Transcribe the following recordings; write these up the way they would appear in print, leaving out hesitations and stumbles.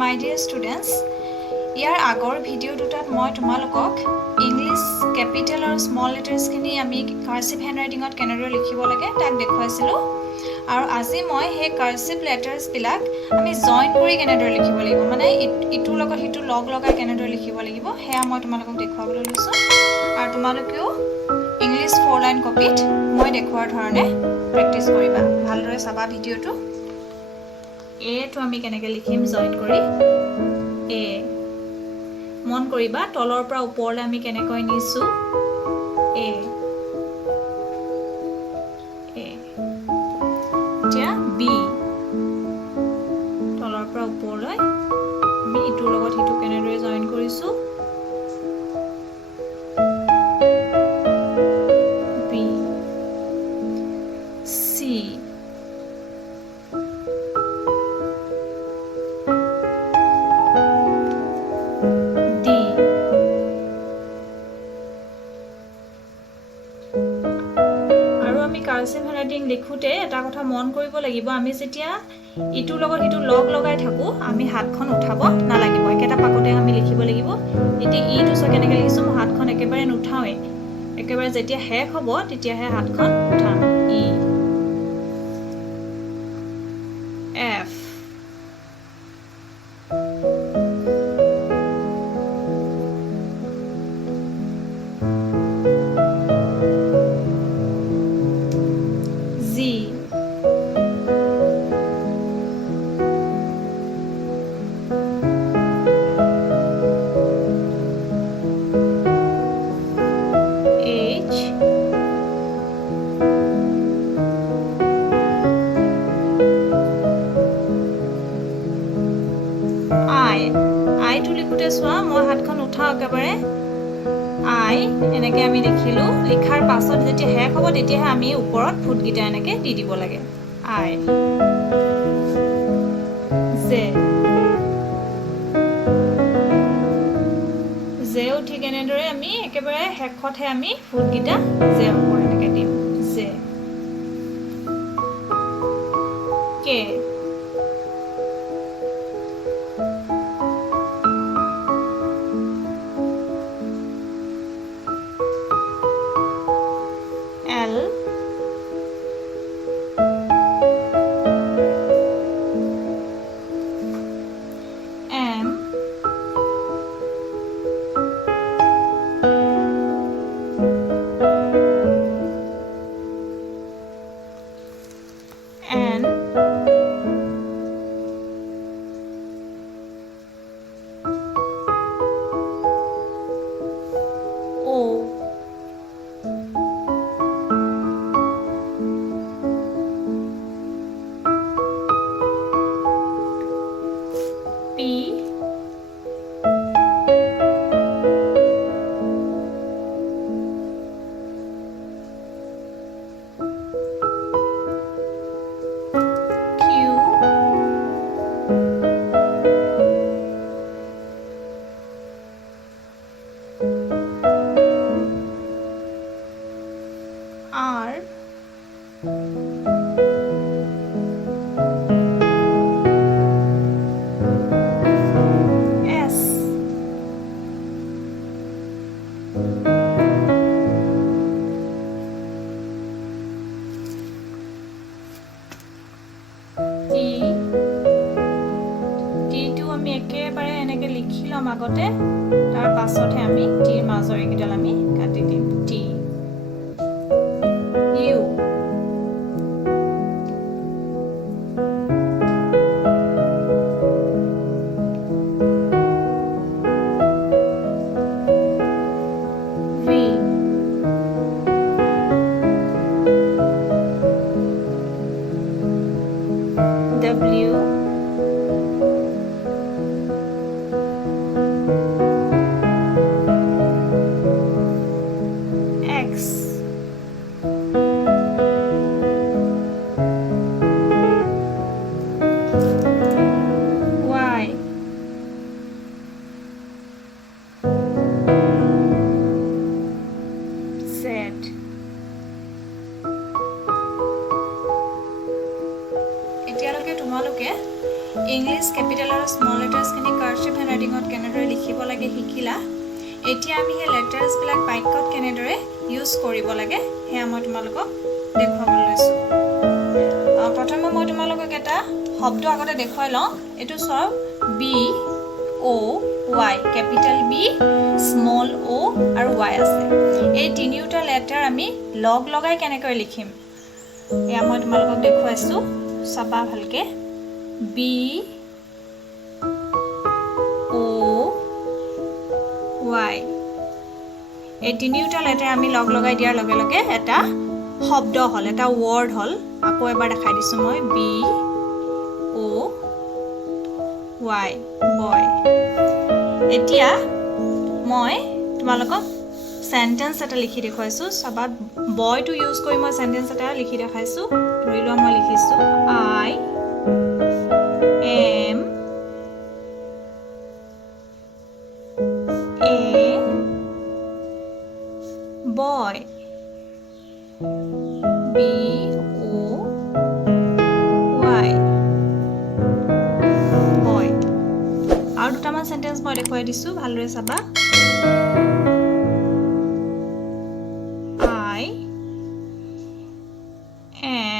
My dear students, ইয়াৰ আগৰ video' দুটাত মই তোমালোকক ইংলিছ কেপিটেল আৰু স্মল লেটাৰ্ছখিনি আমি কাৰ্চিভ হেণ্ডৰাইটিঙত কেনেদৰে লিখিব লাগে তাক দেখুৱাইছিলোঁ আৰু আজি মই সেই কাৰ্চিভ লেটাৰ্ছবিলাক আমি জইন কৰি কেনেদৰে লিখিব লাগিব মানে ইটোৰ লগত সিটো লগ লগাই কেনেদৰে লিখিব লাগিব সেয়া মই তোমালোকক দেখুৱাবলৈ লৈছোঁ আৰু তোমালোকেও ইংলিছ 4 লাইন কপিত মই দেখুৱাৰ ধৰণে প্ৰেক্টিছ কৰিবা ভালদৰে চাবা ভিডিঅ'টো এটো আমি কেনেকৈ লিখিম জইন কৰি এ মন কৰিবা তলৰ পৰা ওপৰলৈ আমি কেনেকৈ নিছো এ এতিয়া বি তলৰ পৰা ওপৰলৈ আমি ইটোৰ লগত হিটো কেনেদৰে জইন কৰিছো বি সি কাৰ্চিভ হেণ্ডৰাইটিং লিখোতে এটা কথা মন কৰিব লাগিব আমি যেতিয়া ইটোৰ লগত হিটো লগ লগাই থাকো আমি হাতখন উঠাব নালাগিব একেটা পাকতে আমি লিখিব লাগিব এতিয়া ইটো চ কেনেকৈ লিখিছো মই হাতখন একেবাৰে নুঠাওৱে একেবাৰে যেতিয়া শেষ হ'ব তেতিয়াহে হাতখন উঠাম ই এফ আইটো লিখোতে চোৱা মই হাতখন উঠাও একেবাৰে আই এনেকৈ আমি লিখিলো লিখাৰ পাছত যেতিয়া শেষ হ'ব তেতিয়াহে আমি ওপৰত ফুটকেইটা এনেকৈ দি দিব লাগে আই জে জেও ঠিক এনেদৰে আমি একেবাৰে শেষতহে আমি ফুটকেইটা জে ওপৰত এনেকৈ দিম জে কে একেবাৰে এনেকৈ লিখি ল'ম আগতে তাৰ পাছতহে আমি টিৰ মাজৰ এইকেইডাল আমি কাটি দিম T U V W English capital আৰু স্মল লেটাৰ্ছখিনি কাৰ্চিভ হেণ্ডৰাইটিঙত কেনেদৰে লিখিব লাগে শিকিলা। এতিয়া আমি সেই লেটাৰ্ছবিলাক বাক্যত কেনেদৰে ইউজ কৰিব লাগে সেয়া মই তোমালোকক দেখুৱাবলৈ লৈছোঁ। প্ৰথমে মই তোমালোকক এটা শব্দ আগতে দেখুৱাই লওঁ। এইটো চাওক, BOY, capital B, small O আৰু Y আছে। এই তিনিওটা লেটাৰ আমি লগ লগাই কেনেকৈ লিখিম এয়া মই তোমালোকক দেখুৱাইছোঁ, চাবা ভালকৈ। BOY, এই তিনিওটা লেটাৰ আমি লগ লগাই দিয়াৰ লগে লগে এটা শব্দ হ'ল, এটা ৱৰ্ড হ'ল। আকৌ এবাৰ দেখাই দিছোঁ মই, BOY, বয়। এতিয়া মই তোমালোকক চেণ্টেন্স এটা লিখি দেখুৱাইছোঁ, চাবা। বয়টো ইউজ কৰি মই চেণ্টেন্স এটা লিখি দেখাইছোঁ। ধৰি লোৱা মই লিখিছোঁ, I am a boy. BOY, boy। আৰু দুটামান চেণ্টেন্স মই দেখুৱাই দিছোঁ, ভালদৰে চাবা। I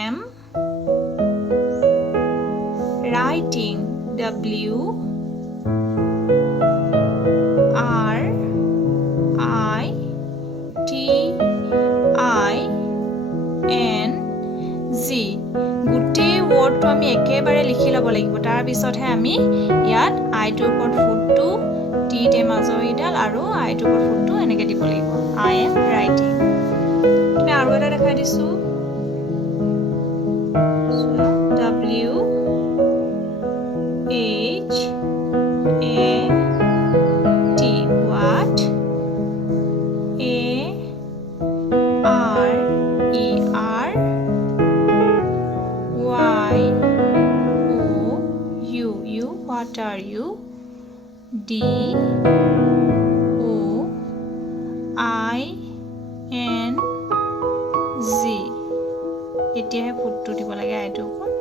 am writing, WRITING। গোটেই ৱৰ্ডটো আমি একেবাৰে লিখি ল'ব লাগিব। তাৰপিছতহে আমি ইয়াত আইটোৰ ওপৰত ফুটটো, টিতে মাজৰিডাল আৰু আইটোৰ ওপৰত ফুটটো এনেকৈ দিব লাগিব। I am writing। তুমি আৰু এটা দেখাই দিছোঁ, WHAT, what, ARERYOU, what are you, DOING। এতিয়াহে ফুটটো দিব লাগে আইটোৰ ওপৰত।